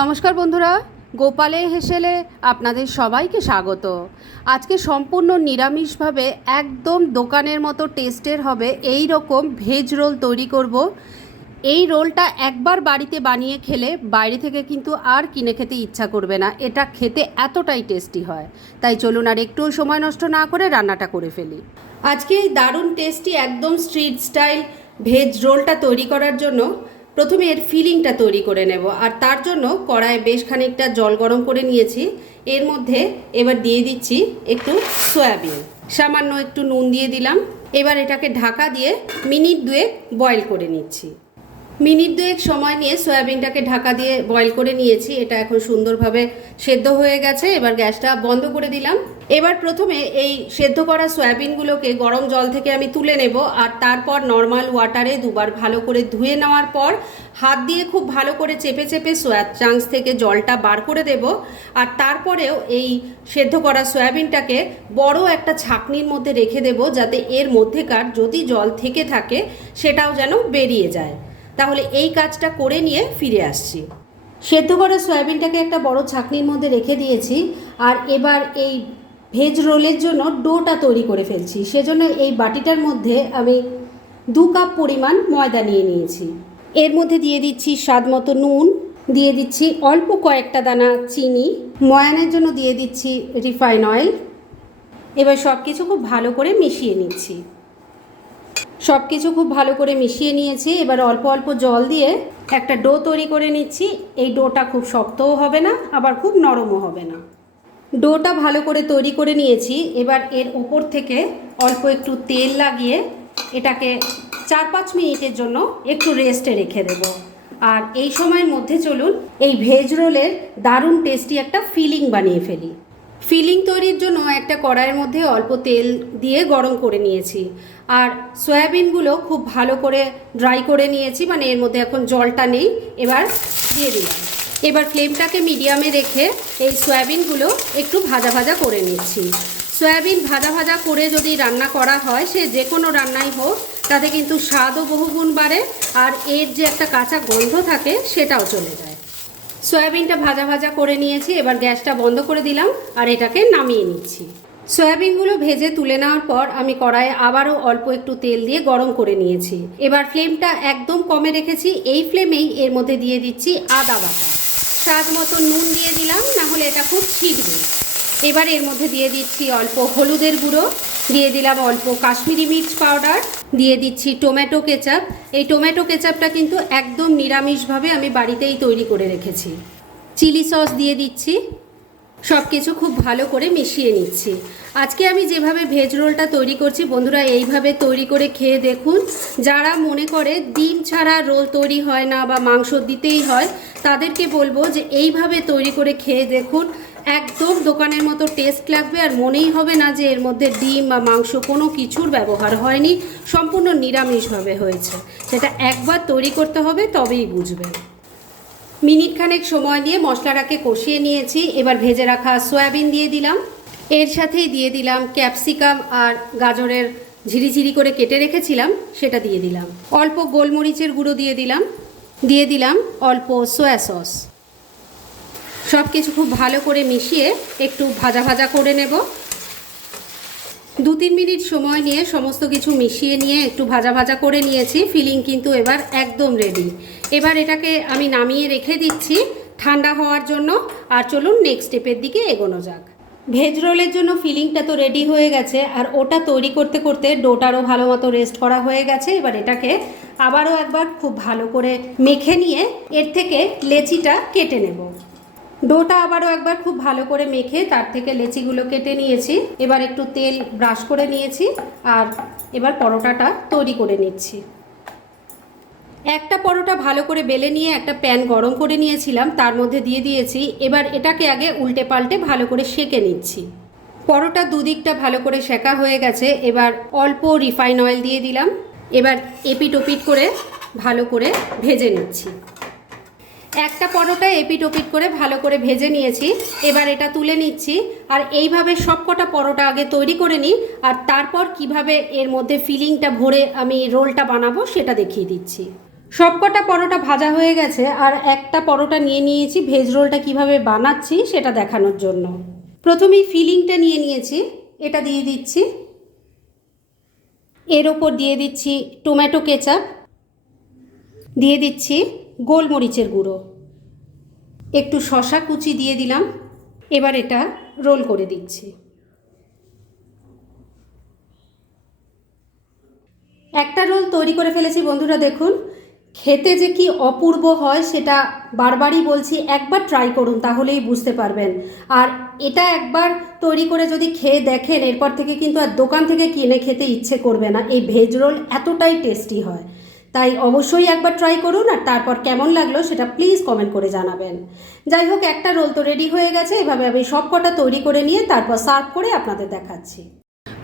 নমস্কার বন্ধুরা, গোপালে হেসেলে আপনাদের সবাইকে স্বাগত। আজকে সম্পূর্ণ নিরামিষভাবে একদম দোকানের মতো টেস্টের হবে এই রকম ভেজ রোল তৈরি করব। এই রোলটা একবার বাড়িতে বানিয়ে খেলে বাইরে থেকে কিন্তু আর কিনে খেতে ইচ্ছা করবে না, এটা খেতে এতটাই টেস্টি হয়। তাই চলুন আর একটু সময় নষ্ট না করে রান্নাটা করে ফেলি। আজকে এই দারুণ টেস্টি একদম স্ট্রিট স্টাইল ভেজ রোলটা তৈরি করার জন্য প্রথমে এর ফিলিংটা তৈরি করে নেব, আর তার জন্য কড়ায় বেশ খানিকটা জল গরম করে নিয়েছি। এর মধ্যে এবার দিয়ে দিচ্ছি একটু সয়াবিন। সামান্য একটু নুন দিয়ে দিলাম। এবার এটাকে ঢাকা দিয়ে মিনিট দুয়ে বয়েল করে নিচ্ছি। মিনিট দুয়েক সময় নিয়ে সয়াবিনটাকে ঢাকা দিয়ে বয়েল করে নিয়েছি। এটা এখন সুন্দরভাবে সেদ্ধ হয়ে গেছে। এবার গ্যাসটা বন্ধ করে দিলাম। এবার প্রথমে এই সেদ্ধ করা সয়াবিনগুলোকে গরম জল থেকে আমি তুলে নেব আর তারপর নর্মাল ওয়াটারে দুবার ভালো করে ধুয়ে নেওয়ার পর হাত দিয়ে খুব ভালো করে চেপে চেপে সোয়া চাংস থেকে জলটা বার করে দেব। আর তারপরেও এই সেদ্ধ করা সয়াবিনটাকে বড় একটা ছাকনির মধ্যে রেখে দেব যাতে এর মধ্যেকার যদি জল থেকে থাকে সেটাও যেন বেরিয়ে যায়। তাহলে এই কাজটা করে নিয়ে ফিরে আসছি। সেদ্ধ করা সয়াবিনটাকে একটা বড় ছাঁকনির মধ্যে রেখে দিয়েছি আর এবার এই ভেজ রোলের জন্য ডোটা তৈরি করে ফেলছি। সেজন্য এই বাটিটার মধ্যে আমি দু কাপ পরিমাণ ময়দা নিয়ে নিয়েছি। এর মধ্যে দিয়ে দিচ্ছি স্বাদ মতো নুন, দিয়ে দিচ্ছি অল্প কয়েকটা দানা চিনি, ময়ানের জন্য দিয়ে দিচ্ছি রিফাইন অয়েল। এবার সব কিছু খুব ভালো করে মিশিয়ে নিচ্ছি। সব কিছু খুব ভালো করে মিশিয়ে নিয়েছি। এবার অল্প অল্প জল দিয়ে একটা ডো তৈরি করে নিচ্ছি। এই ডোটা খুব শক্তও হবে না, আবার খুব নরমও হবে না। ডোটা ভালো করে তৈরি করে নিয়েছি। এবার এর ওপর থেকে অল্প একটু তেল লাগিয়ে এটাকে চার পাঁচ মিনিটের জন্য একটু রেস্টে রেখে দেব। আর এই সময়ের মধ্যে চলুন, এই ভেজ রোলের দারুণ টেস্টি একটা ফিলিং বানিয়ে ফেলি। ফিলিং তৈরির জন্য একটা কড়াইয়ের মধ্যে অল্প তেল দিয়ে গরম করে নিয়েছি। আর সয়াবিনগুলো খুব ভালো করে ড্রাই করে নিয়েছি মানে এর মধ্যে এখন জলটা নেই, এবার দিয়ে দিলাম। এবার ফ্লেমটাকে মিডিয়ামে রেখে এই সয়াবিনগুলো একটু ভাজা ভাজা করে নিচ্ছি। সয়াবিন ভাজা ভাজা করে যদি রান্না করা হয়, সে যে কোনো রান্নাই হোক, তাতে কিন্তু স্বাদও বহুগুণ বাড়ে, আর এর যে একটা কাঁচা গন্ধ থাকে, সেটাও চলে যায়। সয়াবিনটা ভাজা ভাজা করে নিয়েছি, এবার গ্যাসটা বন্ধ করে দিলাম আর এটাকে নামিয়ে নিচ্ছি। সয়াবিনগুলো ভেজে তুলে নেওয়ার পর আমি কড়াইয়ে আবারও অল্প একটু তেল দিয়ে গরম করে নিয়েছি। এবার ফ্লেমটা একদম কমে রেখেছি, এই ফ্লেমেই এর মধ্যে দিয়ে দিচ্ছি আদা বাটা। স্বাদ মতো নুন দিয়ে দিলাম না হলে এটা খুব ছিটবে। এবার এর মধ্যে দিয়ে দিচ্ছি অল্প হলুদের গুঁড়ো। দিয়ে দিলাম অল্প কাশ্মীরি মির্চ পাউডার, দিয়ে দিচ্ছি টমেটো কেচাপ। এই টমেটো কেচাপটা কিন্তু একদম নিরামিষভাবে আমি বাড়িতেই তৈরি করে রেখেছি। চিলি সস দিয়ে দিচ্ছি। সব কিছু খুব ভালো করে মিশিয়ে নিচ্ছি। আজকে আমি যেভাবে ভেজ রোলটা তৈরি করছি, বন্ধুরা এইভাবে তৈরি করে খেয়ে দেখুন। যারা মনে করে ডিম ছাড়া রোল তৈরি হয় না বা মাংস দিতেই হয়, তাদেরকে বলব যে এইভাবে তৈরি করে খেয়ে দেখুন। একদম দোকানের মতো টেস্ট লাগবে আর মনেই হবে না যে এর মধ্যে ডিম বা মাংস কোনো কিছুর ব্যবহার হয়নি, সম্পূর্ণ নিরামিষভাবে হয়েছে। সেটা একবার তৈরি করতে হবে, তবেই বুঝবেন। মিনিট খানেক সময় নিয়ে মশলাটাকে কষিয়ে নিয়েছি, এবার ভেজে রাখা সয়াবিন দিয়ে দিলাম। এর সাথেই দিয়ে দিলাম ক্যাপসিকাম আর গাজরের ঝিরিঝিরি করে কেটে রেখেছিলাম, সেটা দিয়ে দিলাম। অল্প গোলমরিচের গুঁড়ো দিয়ে দিলাম। দিয়ে দিলাম অল্প সয়া সস। সব কিছু খুব ভালো করে মিশিয়ে একটু ভাজা ভাজা করে নেব। দু তিন মিনিট সময় নিয়ে সমস্ত কিছু মিশিয়ে নিয়ে একটু ভাজা ভাজা করে নিয়েছি ফিলিং কিন্তু এবার একদম রেডি এবার এটাকে আমি নামিয়ে রেখে দিচ্ছি ঠান্ডা হওয়ার জন্য। আর চলুন নেক্সট স্টেপের দিকে এগোনো যাক। ভেজ রোলের জন্য ফিলিংটা তো রেডি হয়ে গেছে, আর ওটা তৈরি করতে করতে ডোটারও ভালো মতো রেস্ট করা হয়ে গেছে। এবার এটাকে আবারও একবার খুব ভালো করে মেখে নিয়ে এর থেকে লেচিটা কেটে নেব। ডোটা আবারও একবার খুব ভালো করে মেখে তার থেকে লেচিগুলো কেটে নিয়েছি। এবার একটু তেল ব্রাশ করে নিয়েছি আর এবার পরোটাটা তৈরি করে নিচ্ছি। একটা পরোটা ভালো করে বেলে নিয়ে একটা প্যান গরম করে নিয়েছিলাম, তার মধ্যে দিয়ে দিয়েছি। এবার এটাকে আগে উল্টে পাল্টে ভালো করে সেকে নিচ্ছি। পরোটা দুদিকটা ভালো করে সেকা হয়ে গেছে, এবার অল্প রিফাইন অয়েল দিয়ে দিলাম। এবার এপিট ওপিট করে ভালো করে ভেজে নিচ্ছি। একটা পরোটা এপিট ওপিট করে ভালো করে ভেজে নিয়েছি। এবার এটা তুলে নিচ্ছি। আর এইভাবে সব কটা পরোটা আগে তৈরি করে নিই। আর তারপর কীভাবে এর মধ্যে ফিলিংটা ভরে আমি রোলটা বানাবো সেটা দেখিয়ে দিচ্ছি। সবকটা পরোটা ভাজা হয়ে গেছে। আর একটা পরোটা নিয়ে নিয়েছি। ভেজ রোলটা কীভাবে বানাচ্ছি সেটা দেখানোর জন্য। প্রথমেই ফিলিংটা নিয়ে নিয়েছি। এটা দিয়ে দিচ্ছি। এর ওপর দিয়ে দিচ্ছি টমেটো কেচাপ। দিয়ে দিচ্ছি। গোলমরিচের গুঁড়ো। একটু শশা কুচি দিয়ে দিলাম। এবার এটা রোল করে দিচ্ছি। একটা রোল তৈরি করে ফেলেছি বন্ধুরা, দেখুন। খেতে যে কি অপূর্ব হয় সেটা বারবারই বলছি, একবার ট্রাই করুন, তাহলেই বুঝতে পারবেন। আর এটা একবার তৈরি করে যদি খেয়ে দেখেন, এরপর থেকে কিন্তু আর দোকান থেকে কিনে খেতে ইচ্ছে করবে না। এই ভেজ রোল এতটাই টেস্টি হয়। তাই অবশ্যই একবার ট্রাই করুন আর তারপর কেমন লাগল সেটা প্লিজ কমেন্ট করে জানাবেন। যাই হোক, একটা রোল তো রেডি হয়ে গেছে। এভাবে আমি সব কটা তৈরি করে নিয়ে তারপর সার্ভ করে আপনাদের দেখাচ্ছি।